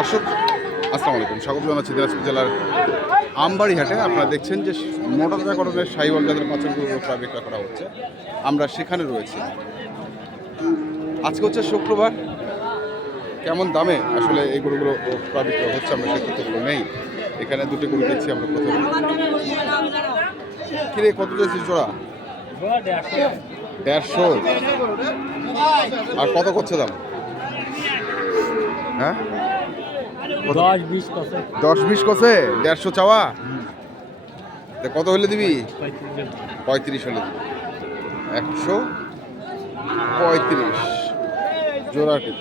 দর্শক, আসসালামু আলাইকুম। স্বাগত জানাচ্ছি দিনাজপুর জেলার আমবাড়ি হাটে আপনারা দেখছেন যে মোটা করণের সাইওয়াল যাদের পাচন প্রায় বিক্রয় করা হচ্ছে, আমরা সেখানে রয়েছি। আজকে হচ্ছে শুক্রবার। কেমন দামে আসলে এই গরুগুলো প্রায় বিক্রয় হচ্ছে, আমরা সেই নেই। এখানে দুটো গরু দেখছি, আমরা প্রথমে কিরে, কত দিয়েছি জোড়া? দেড়শো। আর কত করছে দাম? হ্যাঁ? দশ বিশ কত দশ বিশ কষে? দেড়শো চাওয়া? তা কত হলে দিবি? পঁয়ত্রিশ হলে দিবি। একশো পঁয়ত্রিশ। জোড়াটি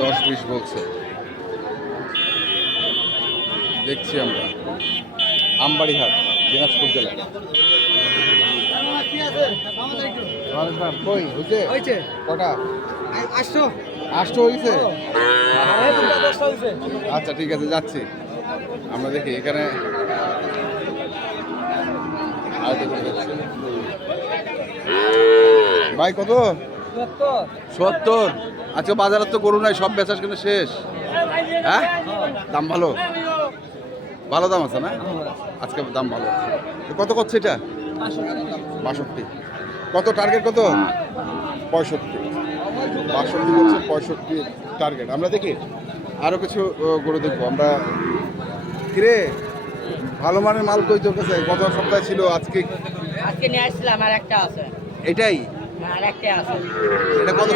দশ বিশ বলছে। দেখছি আমরা। আমবাড়ি হাট দিনাজপুর জেলা। কই? হয়েছে হয়েছে কটা? আষ্ট হয়েছে আচ্ছা ঠিক আছে, যাচ্ছি। আমরা দেখি, এখানে ভাই, কত? সত্তর। আচ্ছা বাজারে তো গরু নাই, সব বেচার কিন্তু শেষ। হ্যাঁ? দাম ভালো? ভালো দাম আছে না? আজকে দাম ভালো কত করছে এটা? বাষট্টি। কত টার্গেট কত? পঁয়ষট্টি। বাষট্টি হচ্ছে পঁয়ষট্টি টার্গেট আমরা দেখি আরও কিছু গরু দেখব। আমরা কিরে ভালো মানের মাল কই তোর কাছে? গত সপ্তাহে ছিল আজকে আজকে নিয়ে আসছিলাম আর একটা আছে। এটাই? এটা কত?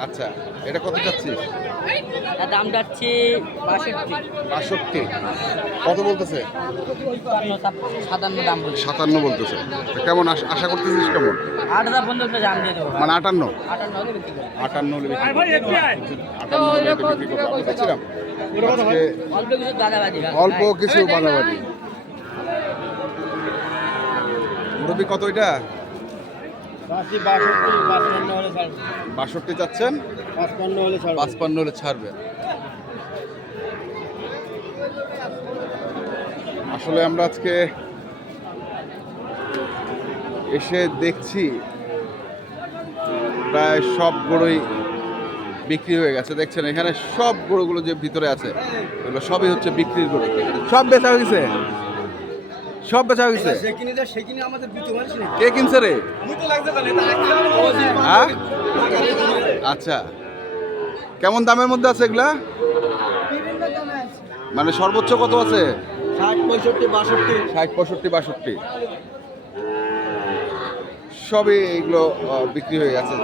আচ্ছা এটা কত যাচ্ছিস তার দাম যাচ্ছে বাষট্টি। বাষট্টি। কত বলতেছে? সাতান্ন দাম সাতান্ন বলতেছে। কেমন আশ- আশা করতেছিস কেমন? আট হাজার পর্যন্ত দাম দিয়ে দেবো। মানে আটান্ন? আটান্ন হলে আটান্ন হলে বিক্রি করব। আটান্ন হলে বিক্রি করব। আমরা দেখছিলাম আজকে অল্প কিছু দাদাবাজি অল্প কিছু বাদাবাদি মুরব্বী কত এটা? বাষট্টি চাচ্ছেন? পাঁচপান্ন হলে ছাড়বে। আসলে আমরা আজকে এসে দেখছি প্রায় সব গরুই বিক্রি হয়ে গেছে। দেখছেন এখানে সব গরুগুলো যে ভিতরে আছে এগুলো সবই হচ্ছে বিক্রির গরু। সব বেচা হয়ে গেছে সব বেচা হয়ে গেছে কে কিনছে রে? হ্যাঁ? আচ্ছা। কেমন দামের মধ্যে আছে এগুলা? মানে সর্বোচ্চ কত আছে? ষাট পঁয়ষট্টি বাষট্টি। ষাট পঁয়ষট্টি বাষট্টি। সবই এইগুলো বিক্রি হয়ে গেছে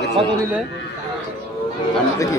দেখি।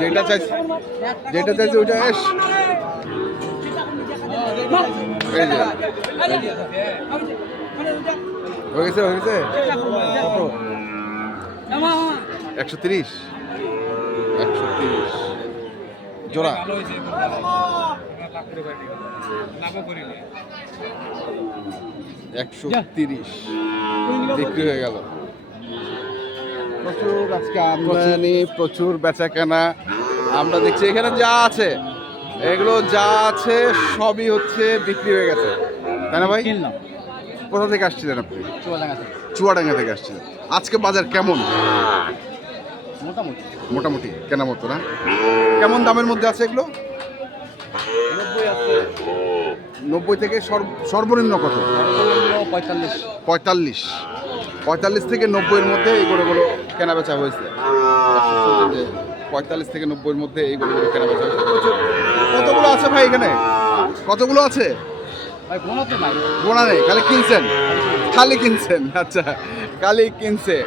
যেটা চাইছি যেটা চাইছি ওইটা এস। হয়ে গেছে হয়ে গেছে? একশো তিরিশ। একশো তিরিশ। জোড়া। একশো তিরিশ। বিক্রি হয়ে গেল। প্রচুর আজকে আমদানি। প্রচুর বেচা কেনা আমরা দেখছি এখানে যা আছে এগুলো যা আছে সবই হচ্ছে বিক্রি হয়ে গেছে। তাই না ভাই? কিনলাম। কোথা থেকে আসছিলেন আপনি? চুয়াডাঙ্গা থেকে। আসছিলেন। আজকে বাজার কেমন? মোটামুটি। মোটামুটি কেনা মতো না? কেমন দামের মধ্যে আছে এগুলো? নব্বই থেকে সর্ব- সর্বনিম্ন কত? পঁয়তাল্লিশ। পঁয়তাল্লিশ। পঁয়তাল্লিশ থেকে নব্বইয়ের মধ্যে এই গরুগুলো কেনা বেচা হয়েছে। পঁয়তাল্লিশ থেকে নব্বইয়ের মধ্যে এই গরুগুলো কেনা বেচা হয়েছে। কতগুলো আছে ভাই এখানে? কতগুলো আছে? গোনা নেই। খালি কিনছেন? খালি কিনছেন আচ্ছা খালি কিনছে।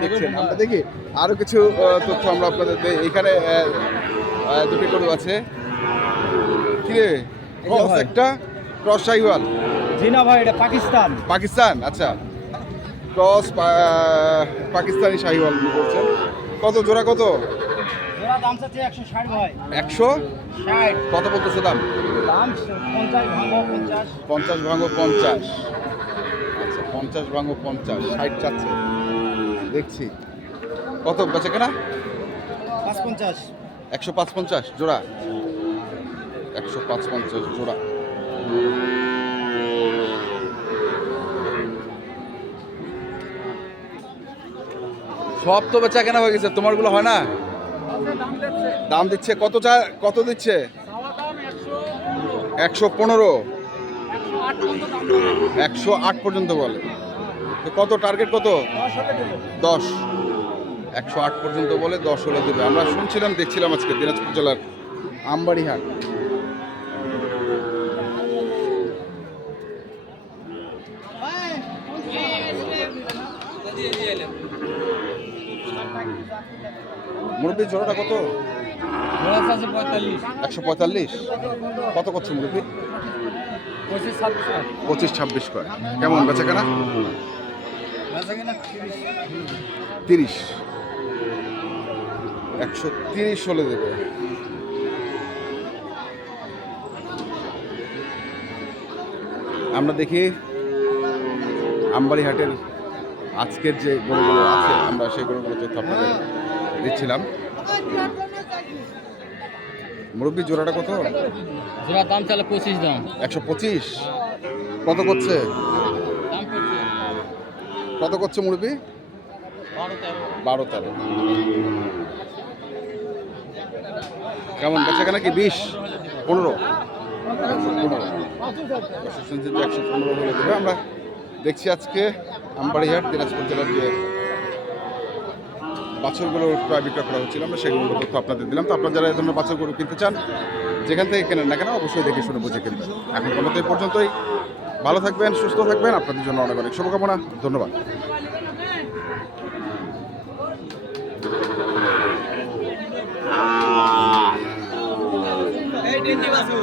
দেখছেন। আমরা দেখি আরও কিছু তথ্য আমরা আপনাদের দেই। এখানে দুটি গরু আছে। কিরে ক্রস। একটা ক্রস শাহিওয়াল জি না ভাই এটা পাকিস্তান। পাকিস্তান আচ্ছা। ক্রস পাকিস্তানি শাহিওয়াল বলছেন? কত জোড়া কত? একশো কত বলতেছে দাম? পঞ্চাশ ভাঙো পঞ্চাশ। আচ্ছা পঞ্চাশ ভাঙো পঞ্চাশ ষাট চাচ্ছে। দেখছি। কত বেচে কেনা? পাঁচ পঞ্চাশ। একশো পাঁচ পঞ্চাশ জোড়া। একশো পাঁচ পঞ্চাশ জোড়া। সব তো বেচা কেনা হয়ে গেছে, তোমারগুলো হয় না? দাম দিচ্ছে, কত চা, কত দিচ্ছে? একশো পনেরো। একশো আট পর্যন্ত বলে। তো কত, টার্গেট কত? দশ। একশো আট পর্যন্ত বলে দশ হলে দেবে। আমরা শুনছিলাম, দেখছিলাম আজকে দিনাজপুর জেলার আমবাড়ি হাট মুরব্বী, জোড়াটা কত? একশো পঁয়তাল্লিশ। কত করছে মুরব্বী? পঁচিশ ছাব্বিশ করে। কেমন, বেচা কেনা? তিরিশ। একশো তিরিশ হলে দেবে। আমরা দেখি আমবাড়ি হাটের আজকের যে গরুগুলো আছে আমরা সেই গরুগুলো তথ্য আপনাদের দিচ্ছিলাম। মুরব্বী জোড়াটা কত? জোড়ার দাম তাহলে পঁচিশ দাম। একশো পঁচিশ। কত করছে? করছে কত করছে মুরব্বী? বারো তেরো। বারো তেরো। কেমন? বেচা কেনা কি বিশ? পনেরো? একশো পনেরো হলে দেবে, আমরা দেখছি আজকে আমবাড়িহাট, দিনাজপুর জেলার যে বাছরগুলো প্রায় বিক্রয় করা হচ্ছিল, আমরা সেগুলো তথ্য আপনাদের দিলাম। তো আপনারা যারা এই ধরনের বাছর গরু কিনতে চান, যেখান থেকে কেনেন না কেন, অবশ্যই দেখে শুনে বুঝে কিনবেন। এখন এই পর্যন্তই। ভালো থাকবেন, সুস্থ থাকবেন। আপনাদের জন্য অনেক অনেক শুভকামনা। ধন্যবাদ। এই ডেন্ডি বাসু